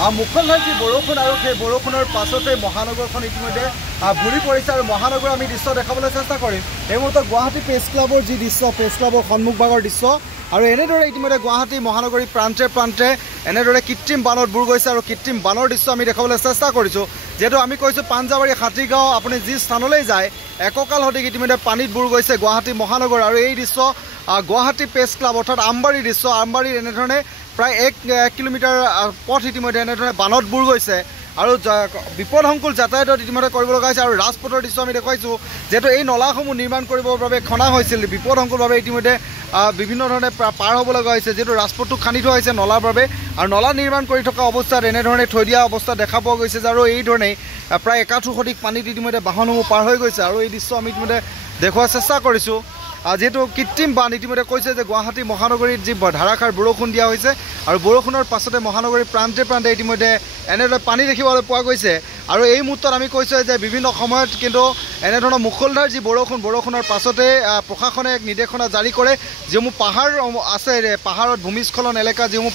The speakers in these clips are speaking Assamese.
মুখলধাৰ যি বৰষুণ আৰু সেই বৰষুণৰ পাছতে মহানগৰখন ইতিমধ্যে ভৰি পৰিছে আৰু মহানগৰ আমি দৃশ্য দেখাবলৈ চেষ্টা কৰিম। এই মুহূৰ্তত গুৱাহাটী প্ৰেছ ক্লাবৰ যি দৃশ্য, প্ৰেছ ক্লাবৰ সন্মুখভাগৰ দৃশ্য আৰু এনেদৰে ইতিমধ্যে গুৱাহাটী মহানগৰী প্ৰান্তে প্ৰান্তে এনেদৰে কৃত্ৰিম বানত বুৰ গৈছে আৰু কৃত্ৰিম বানৰ দৃশ্য আমি দেখাবলৈ চেষ্টা কৰিছোঁ। যিহেতু আমি কৈছোঁ পাঞ্জাবাৰী হাতীগাঁও আপুনি যি স্থানলৈ যায় এককাল সঠিক ইতিমধ্যে পানীত বুৰ গৈছে গুৱাহাটী মহানগৰ। আৰু এই দৃশ্য গুৱাহাটী প্ৰেছ ক্লাব অৰ্থাৎ আমবাৰীৰ দৃশ্য। আমবাৰীৰ এনেধৰণে প্ৰায় 1 কিলোমিটাৰ পথ ইতিমধ্যে এনেধৰণে বানত বুৰ গৈছে আৰু বিপদসংকুল যাতায়াতত ইতিমধ্যে কৰিব লগা হৈছে। আৰু ৰাজপথৰ দৃশ্য আমি দেখুৱাইছোঁ, যিহেতু এই নলাসমূহ নিৰ্মাণ কৰিবৰ বাবে খনা হৈছিল বিপদসংকুলভাৱে ইতিমধ্যে বিভিন্ন ধৰণে পাৰ হ'ব লগা হৈছে, যিহেতু ৰাজপথটো খান্দি থোৱা হৈছে নলাৰ বাবে। আৰু নলা নিৰ্মাণ কৰি থকা অৱস্থাত এনেধৰণে থৈ দিয়া অৱস্থা দেখা পোৱা গৈছে যে আৰু এইধৰণেই প্ৰায় 1 সঠিক পানীত ইতিমধ্যে বাহনসমূহ পাৰ হৈ গৈছে। আৰু এই দৃশ্য আমি ইতিমধ্যে দেখুওৱাৰ চেষ্টা কৰিছোঁ। যিহেতু কৃত্ৰিম বান ইতিমধ্যে কৈছে যে গুৱাহাটী মহানগৰীত যি ধাৰাসাৰ বৰষুণ দিয়া হৈছে আৰু বৰষুণৰ পাছতে মহানগৰীৰ প্ৰান্তে প্ৰান্তে ইতিমধ্যে এনেদৰে পানী দেখিবলৈ পোৱা গৈছে। আৰু এই মুহূৰ্তত আমি কৈছোঁ যে বিভিন্ন সময়ত কিন্তু এনেধৰণৰ মুখলধাৰ যি বৰষুণৰ পাছতে প্ৰশাসনে এক নিৰ্দেশনা জাৰি কৰে, যিসমূহ পাহাৰ আছে পাহাৰত ভূমিস্খলন এলেকা, যিসমূহ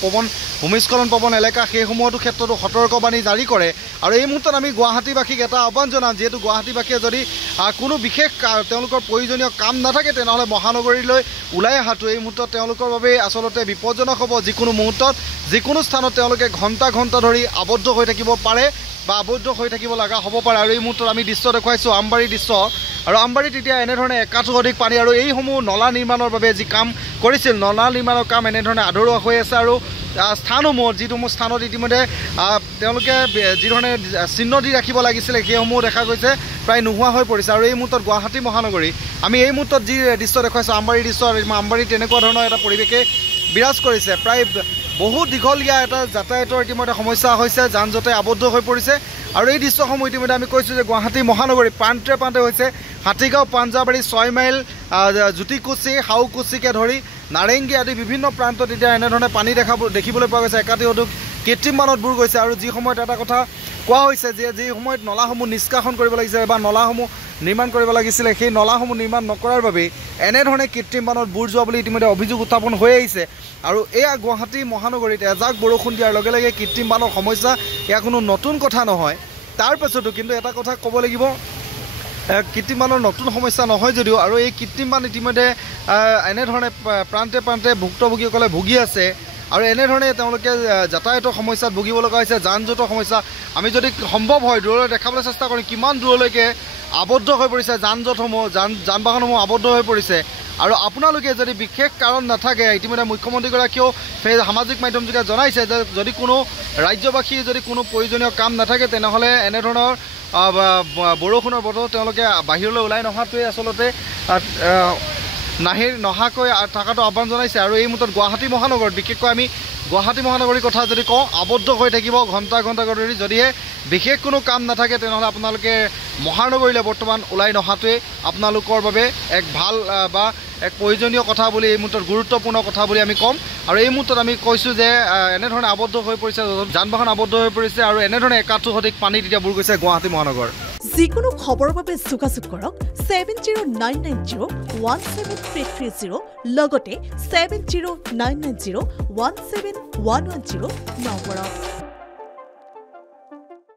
ভূমিস্খলন প্ৰৱণ এলেকা সেইসমূহতো ক্ষেত্ৰতো সতৰ্কবাণী জাৰি কৰে। আৰু এই মুহূৰ্তত আমি গুৱাহাটীবাসীক এটা আহ্বান জনাম, যিহেতু গুৱাহাটীবাসীয়ে যদি কোনো বিশেষ তেওঁলোকৰ প্ৰয়োজনীয় কাম নাথাকে তেনেহ'লে মহানগৰীলৈ ওলাই অহাটো এই মুহূৰ্তত তেওঁলোকৰ বাবে আচলতে বিপদজনক হ'ব। যিকোনো মুহূৰ্তত যিকোনো স্থানত তেওঁলোকে ঘণ্টা ধৰি আবদ্ধ হৈ থাকিব পাৰে বা আবদ্ধ হৈ থাকিব লগা হ'ব পাৰে। আৰু এই মুহূৰ্তত আমি দৃশ্য দেখুৱাইছোঁ আমবাৰীৰ দৃশ্য। আৰু আমবাৰীত এতিয়া এনেধৰণে 1 অধিক পানী আৰু এইসমূহ নলা নিৰ্মাণৰ বাবে যি কাম কৰিছিল নলা নিৰ্মাণৰ কাম এনেধৰণে আধৰুৱা হৈ আছে। আৰু স্থানসমূহ যিসমূহ স্থানত ইতিমধ্যে তেওঁলোকে যিধৰণে চিহ্ন দি ৰাখিব লাগিছিলে সেইসমূহ দেখা গৈছে প্ৰায় নোহোৱা হৈ পৰিছে। আৰু এই মুহূৰ্তত গুৱাহাটী মহানগৰী আমি এই মুহূৰ্তত যি দৃশ্য দেখুৱাইছোঁ আমবাৰীৰ দৃশ্য, আমবাৰীত তেনেকুৱা ধৰণৰ এটা পৰিৱেশে বিৰাজ কৰিছে। প্ৰায় বহু দীঘলীয়া এটা যাতায়াতৰ ইতিমধ্যে সমস্যা হৈছে, যান জঁটে আবদ্ধ হৈ পৰিছে। আৰু এই দৃশ্যসমূহ ইতিমধ্যে আমি কৈছোঁ যে গুৱাহাটী মহানগৰী প্ৰান্তে প্ৰান্তে হৈছে হাতীগাঁও, পাঞ্জাবাৰী, 6 মাইল, জ্যোতিকুচি, হাউকুচিকে ধৰি নাৰেংগী আদি বিভিন্ন প্ৰান্তত এতিয়া এনেধৰণে পানী দেখিবলৈ পোৱা গৈছে। 1 অধিক কৃত্ৰিম বানত বুৰ গৈছে। আৰু যি সময়ত এটা কথা কোৱা হৈছে যে যি সময়ত নলাসমূহ নিষ্কাশন কৰিব লাগিছিলে বা নলাসমূহ নিৰ্মাণ কৰিব লাগিছিলে সেই নলাসমূহ নিৰ্মাণ নকৰাৰ বাবেই এনেধৰণে কৃত্ৰিম বানত বুৰ যোৱা বুলি ইতিমধ্যে অভিযোগ উত্থাপন হৈ আহিছে। আৰু এয়া গুৱাহাটী মহানগৰীত এজাক বৰষুণ দিয়াৰ লগে লগে কৃত্ৰিম বানৰ সমস্যা এয়া কোনো নতুন কথা নহয়। তাৰ পাছতো কিন্তু এটা কথা ক'ব লাগিব, কৃত্ৰিম বানৰ নতুন সমস্যা নহয় যদিও আৰু এই কৃত্ৰিম বান ইতিমধ্যে এনেধৰণে প্ৰান্তে প্ৰান্তে ভুক্তভোগীসকলে ভুগি আছে। আৰু এনেধৰণে তেওঁলোকে যাতায়াতৰ সমস্যাত ভুগিব লগা হৈছে, যান জঁটৰ সমস্যা। আমি যদি সম্ভৱ হয় দূৰলৈ দেখাবলৈ চেষ্টা কৰিম কিমান দূৰলৈকে আবদ্ধ হৈ পৰিছে যান জঁটসমূহ, যান বাহনসমূহ আবদ্ধ হৈ পৰিছে। আৰু আপোনালোকে যদি বিশেষ কাৰণ নাথাকে, ইতিমধ্যে মুখ্যমন্ত্ৰীগৰাকীয়েও সামাজিক মাধ্যমযোগে জনাইছে যে যদি কোনো ৰাজ্যবাসীৰ যদি কোনো প্ৰয়োজনীয় কাম নাথাকে তেনেহ'লে এনেধৰণৰ বৰষুণৰ বতৰত তেওঁলোকে বাহিৰলৈ ওলাই নহাটোৱে আচলতে নহাকৈ থকাটো আহ্বান জনাইছে। আৰু এই মুহূৰ্তত গুৱাহাটী মহানগৰত বিশেষকৈ আমি গুৱাহাটী মহানগৰীৰ কথা যদি কওঁ আবদ্ধ হৈ থাকিব ঘণ্টা ধৰি, যদিহে বিশেষ কোনো কাম নাথাকে তেনেহ'লে আপোনালোকে মহানগৰীলৈ বৰ্তমান ওলাই নহাটোৱে আপোনালোকৰ বাবে এক ভাল বা এক প্ৰয়োজনীয় কথা বুলি এই মুহূৰ্তত গুৰুত্বপূৰ্ণ কথা বুলি আমি ক'ম। আৰু এই মুহূৰ্তত আমি কৈছোঁ যে এনেধৰণে আবদ্ধ হৈ পৰিছে, যান বাহন আবদ্ধ হৈ পৰিছে আৰু এনেধৰণে 1 অধিক পানীত এতিয়া বুৰ গৈছে গুৱাহাটী মহানগৰ। যিকোনো খবৰৰ বাবে যোগাযোগ কৰক 7099017330 লগতে 7099017110 নম্বৰত।